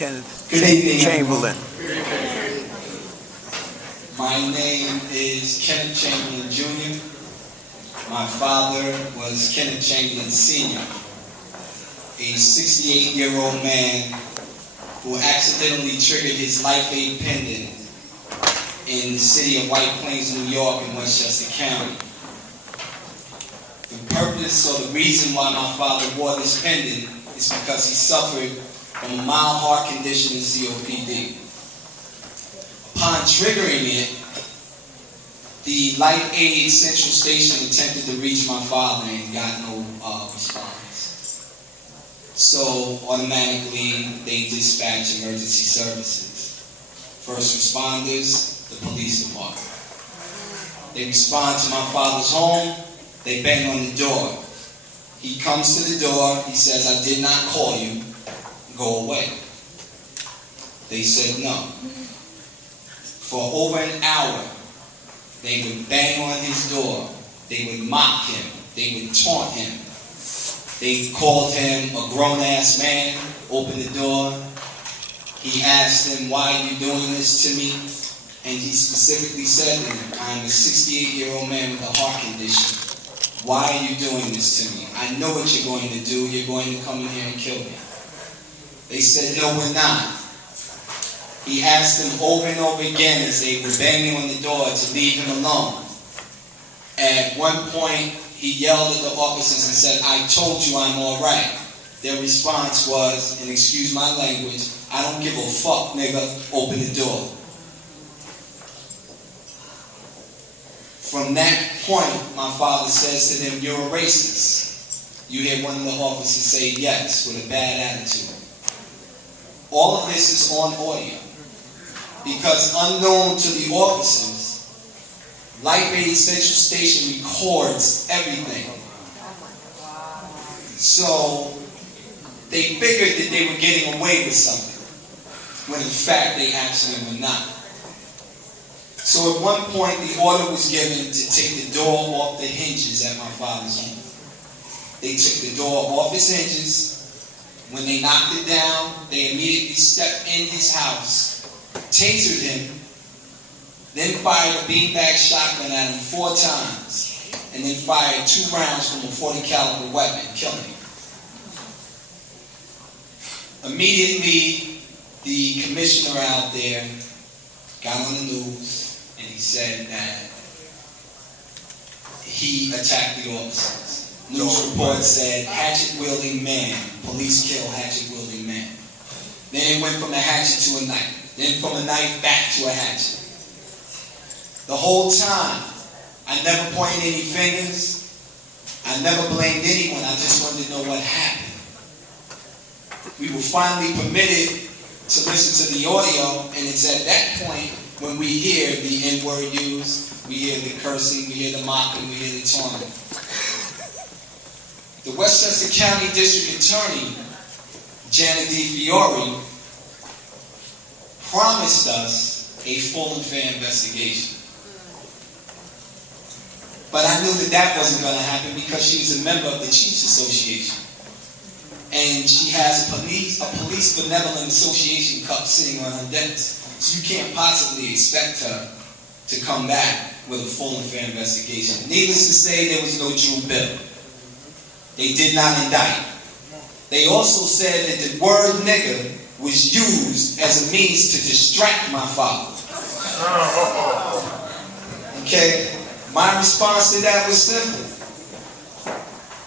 Kenneth Good evening, Chamberlin. My name is Kenneth Chamberlin Jr. My father was Kenneth Chamberlin Sr., a 68-year-old man who accidentally triggered his life aid pendant in the city of White Plains, New York, in Westchester County. The purpose or the reason why my father wore this pendant is because he suffered from a mild heart condition and COPD. Upon triggering it, the Life Aid Central Station attempted to reach my father and got no response. So automatically they dispatched emergency services. First responders, the police department. They respond to my father's home, they bang on the door. He comes to the door, he says, "I did not call you, go away." They said no. For over an hour, they would bang on his door. They would mock him. They would taunt him. They called him a grown-ass man, opened the door. He asked them, "Why are you doing this to me?" And he specifically said to them, "I'm a 68-year-old man with a heart condition. Why are you doing this to me? I know what you're going to do. You're going to come in here and kill me." They said, "No, we're not." He asked them over and over again as they were banging on the door to leave him alone. At one point, he yelled at the officers and said, "I told you I'm all right." Their response was, and excuse my language, "I don't give a fuck, nigga, open the door." From that point, my father says to them, "You're a racist." You hear one of the officers say yes with a bad attitude. All of this is on audio. Because unknown to the officers, Life Aid Central Station records everything. So they figured that they were getting away with something, when in fact they actually were not. So at one point the order was given to take the door off the hinges at my father's home. They took the door off its hinges. When they knocked it down, they immediately stepped in his house, tasered him, then fired a beanbag shotgun at him 4 times, and then fired 2 rounds from a .40 caliber weapon, killing him. Immediately, the commissioner out there got on the news, and he said that he attacked the officers. News report said, "Hatchet-wielding man, police kill hatchet-wielding man." Then it went from a hatchet to a knife. Then from a knife back to a hatchet. The whole time, I never pointed any fingers. I never blamed anyone. I just wanted to know what happened. We were finally permitted to listen to the audio, and it's at that point when we hear the N-word used, we hear the cursing, we hear the mocking, we hear the taunting. The Westchester County District Attorney, Janet DeFiore, promised us a full and fair investigation. But I knew that that wasn't going to happen because she was a member of the Chiefs Association. And she has a police benevolent association cup sitting on her desk. So you can't possibly expect her to come back with a full and fair investigation. Needless to say, there was no true bill. They did not indict. They also said that the word nigger was used as a means to distract my father. Okay? My response to that was simple.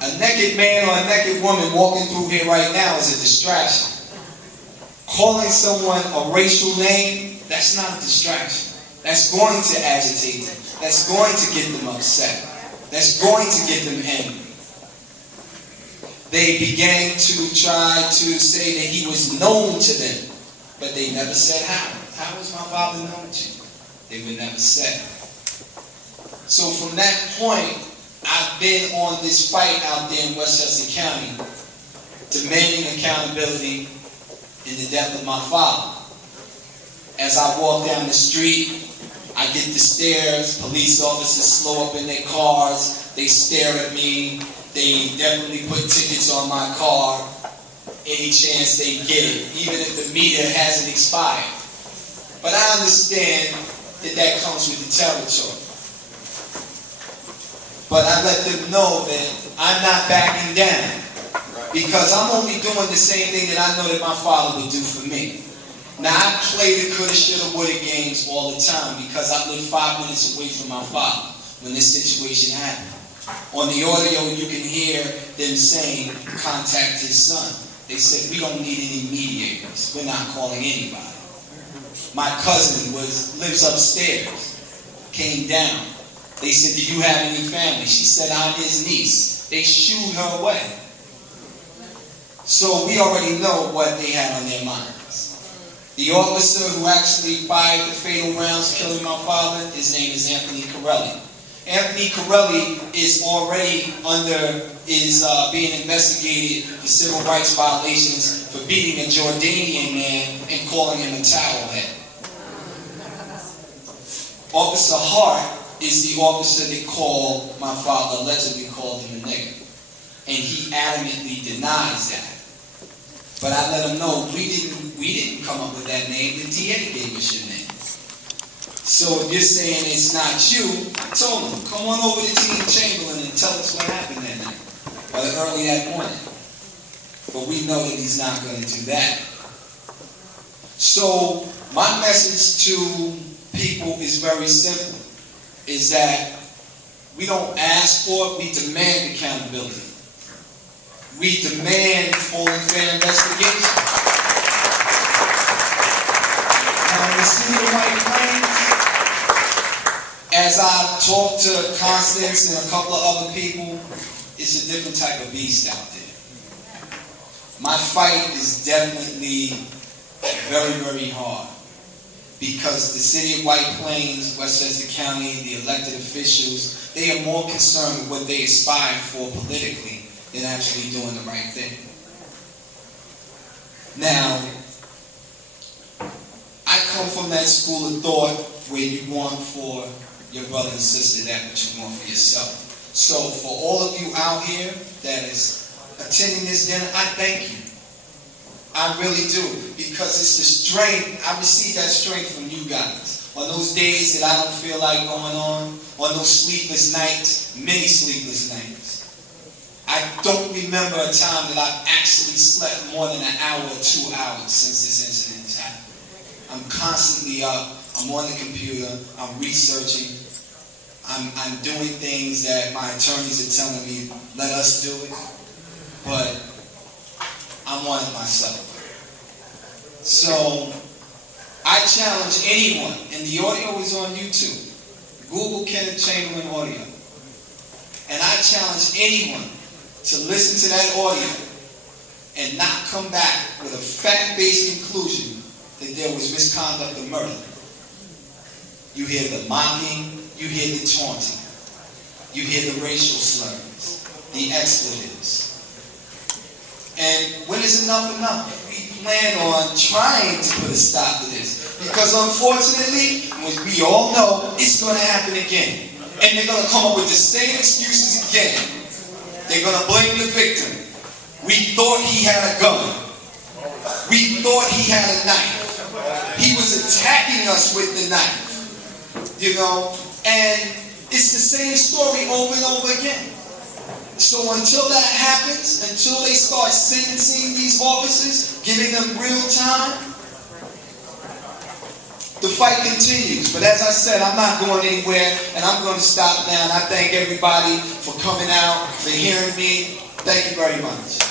A naked man or a naked woman walking through here right now is a distraction. Calling someone a racial name, that's not a distraction. That's going to agitate them. That's going to get them upset. That's going to get them angry. They began to try to say that he was known to them, but they never said how. How was my father known to you? They would never say. So from that point, I've been on this fight out there in Westchester County, demanding accountability in the death of my father. As I walk down the street, I get the stares. Police officers slow up in their cars. They stare at me. They definitely put tickets on my car. any chance they get, even if the meter hasn't expired. But I understand that comes with the territory. But I let them know that I'm not backing down, because I'm only doing the same thing that I know that my father would do for me. Now, I play the coulda, shoulda, woulda games all the time because I live 5 minutes away from my father when this situation happened. On the audio, you can hear them saying, contact his son. They said, we don't need any mediators. We're not calling anybody. My cousin lives upstairs, came down. They said, do you have any family? She said, I'm his niece. They shooed her away. So we already know what they had on their minds. The officer who actually fired the fatal rounds killing my father, his name is Anthony Corelli. Anthony Corelli is already being investigated for civil rights violations for beating a Jordanian man and calling him a towel head. Officer Hart is the officer that called my father, allegedly called him a nigger. And he adamantly denies that. But I let him know we didn't come up with that name. The DA gave us your name. So if you're saying it's not you, I told him, come on over to Team Chamberlin and tell us what happened that night, or early that morning. But we know that he's not going to do that. So my message to people is very simple, is that we don't ask for it, we demand accountability. We demand full and fair investigation. Now, in the city of White Plains, as I talk to Constance and a couple of other people, it's a different type of beast out there. My fight is definitely very, very hard, because the city of White Plains, Westchester County, the elected officials, they are more concerned with what they aspire for politically than actually doing the right thing. Now, I come from that school of thought where you want for your brother and sister that which you want for yourself. So for all of you out here that is attending this dinner, I thank you. I really do, because it's the strength. I receive that strength from you guys. On those days that I don't feel like going on those sleepless nights, many sleepless nights, I don't remember a time that I've actually slept more than an hour or 2 hours since this incident has happened. I'm constantly up. I'm on the computer. I'm researching. I'm doing things that my attorneys are telling me, let us do it. But I'm on it myself. So I challenge anyone, and the audio is on YouTube. Google Kenneth Chamberlin audio. And I challenge anyone to listen to that audio and not come back with a fact-based conclusion that there was misconduct or murder. You hear the mocking, you hear the taunting, you hear the racial slurs, the expletives. And when is enough enough? We plan on trying to put a stop to this, because unfortunately, we all know it's going to happen again. And they're going to come up with the same excuses again. They're going to blame the victim. We thought he had a gun. We thought he had a knife. He was attacking us with the knife. You know? And it's the same story over and over again. So until that happens, until they start sentencing these officers, giving them real time, the fight continues. But as I said, I'm not going anywhere, and I'm going to stop now. And I thank everybody for coming out, for hearing me. Thank you very much.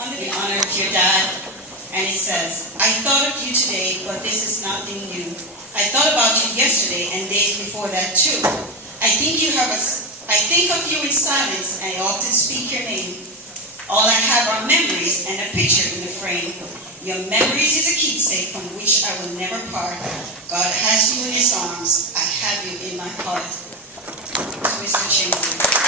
Under the honor of your dad, and it says, I thought of you today, but this is nothing new. I thought about you yesterday and days before that too. I think of you in silence, and I often speak your name. All I have are memories and a picture in the frame. Your memories is a keepsake from which I will never part. God has you in his arms. I have you in my my heart to Mr. Chamberlain.